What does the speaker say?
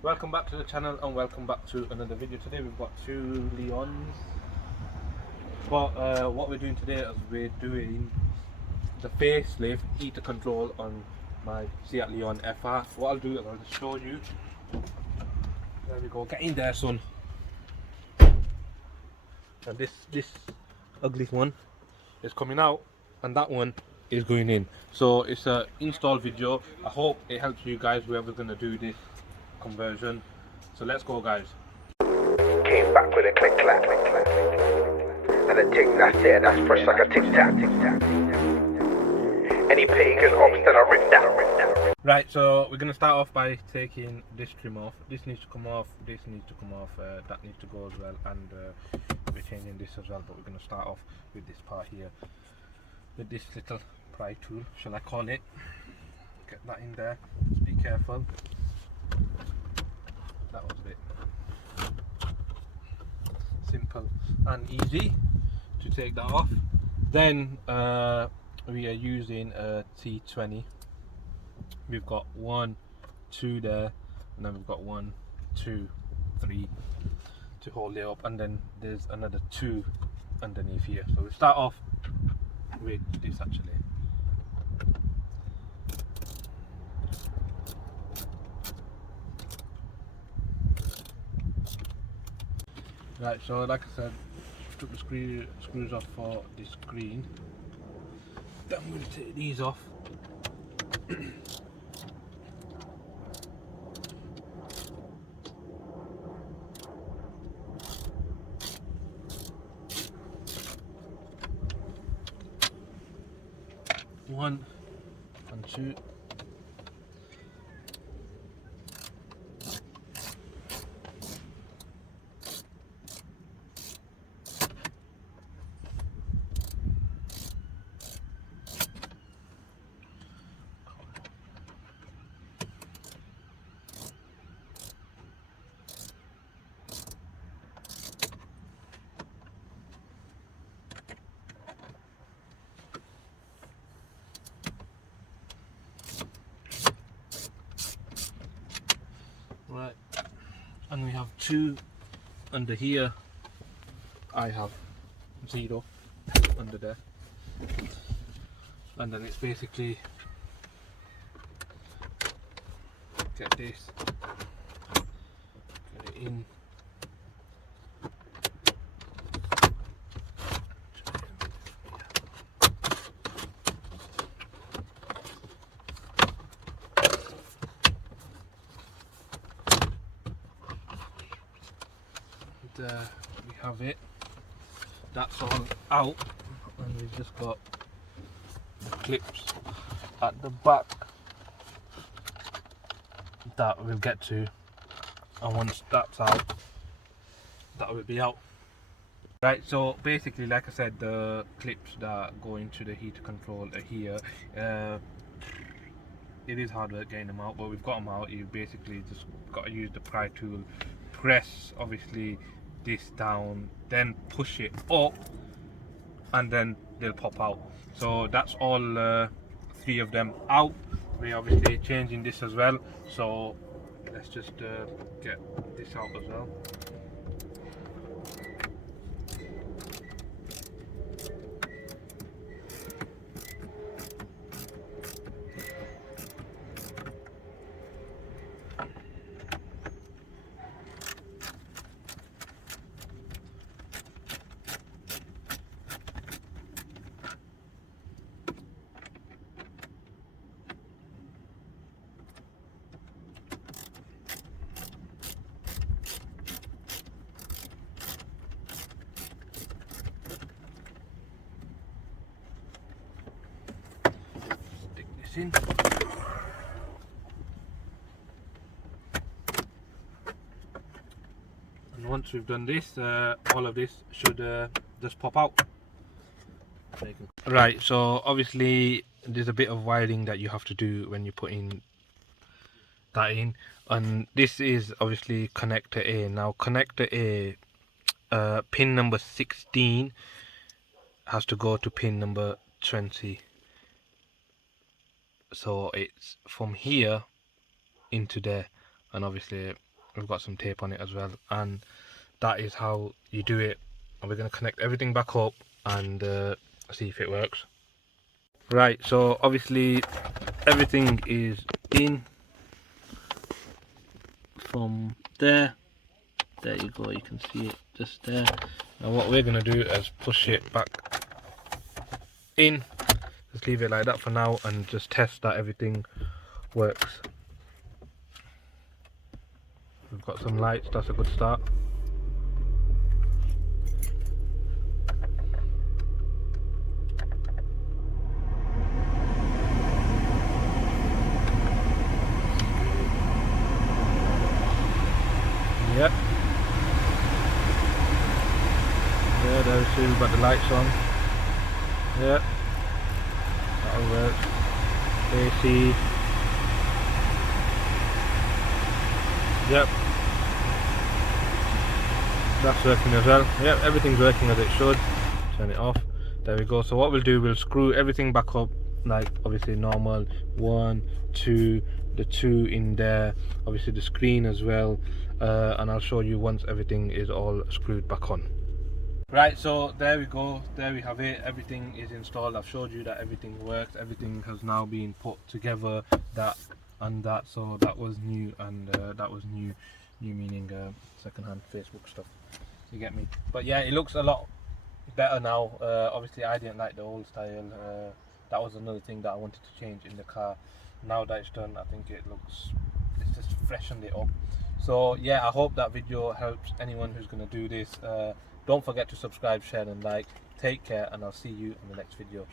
Welcome back to the channel and welcome back to another video. Today we've got two Leons, but what we're doing today is we're doing the facelift heater control on my Seat Leon Fr. What I'll do is I'll just show you. There we go, get in there son. And this ugly one is coming out and that one is going in. So it's a install video. I hope it helps you guys, whoever's gonna do this conversion. So let's go guys. Came back with a click clack, and a ting that's it, that's fresh like a tic tac. Any pagan ops that I ripped out. Right, so we're gonna start off by taking this trim off. This needs to come off, this needs to come off, that needs to go as well, and we're changing this as well. But we're gonna start off with this part here, with this little pry tool, shall I call it? Get that in there. Just be careful. That was a bit simple and easy to take that off. Then we are using a T20. We've got 1, 2 there, and then we've got 1, 2, 3 to hold it up, and then there's another 2 underneath here. So we start off with this actually. Right, so like I said, took the screws off for the screen. Then I'm going to take these off. One and 2. Right, and we have 2 under here. I have 0 under there, and then it's basically get this, get it in. We have it, that's all out, and we've just got the clips at the back that we'll get to, and once that's out, that will be out. Right, so basically like I said, the clips that go into the heater control are here. It is hard work getting them out, but we've got them out. You basically just got to use the pry tool, press obviously this down, then push it up, and then they'll pop out. So that's all 3 of them out. We're obviously changing this as well, so let's just get this out as well. In. And once we've done this, all of this should just pop out. Right, so obviously there's a bit of wiring that you have to do when you put in that in, and this is obviously connector A. Now connector A, pin number 16 has to go to pin number 20. So it's from here into there, and obviously we've got some tape on it as well, and that is how you do it. And we're going to connect everything back up and see if it works. Right, so obviously everything is in from there. There you go, you can see it just there. Now what we're going to do is push it back in. Just leave it like that for now and just test that everything works. We've got some lights, that's a good start. Yep. Yeah, there we see we've got the lights on. Yep. That'll work. AC. Yep. That's working as well. Yep, everything's working as it should. Turn it off. There we go. So what we'll do, we'll screw everything back up like obviously normal. 1, 2, the 2 in there, obviously the screen as well, and I'll show you once everything is all screwed back on. Right, so there we go, there we have it, everything is installed. I've showed you that everything works, everything has now been put together, that and that, so that was new, and that was new meaning second-hand Facebook stuff, you get me. But yeah, it looks a lot better now. Obviously I didn't like the old style, that was another thing that I wanted to change in the car. Now that it's done, I think it's just freshened it up. So yeah, I hope that video helps anyone who's going to do this. Don't forget to subscribe, share and like. Take care, and I'll see you in the next video.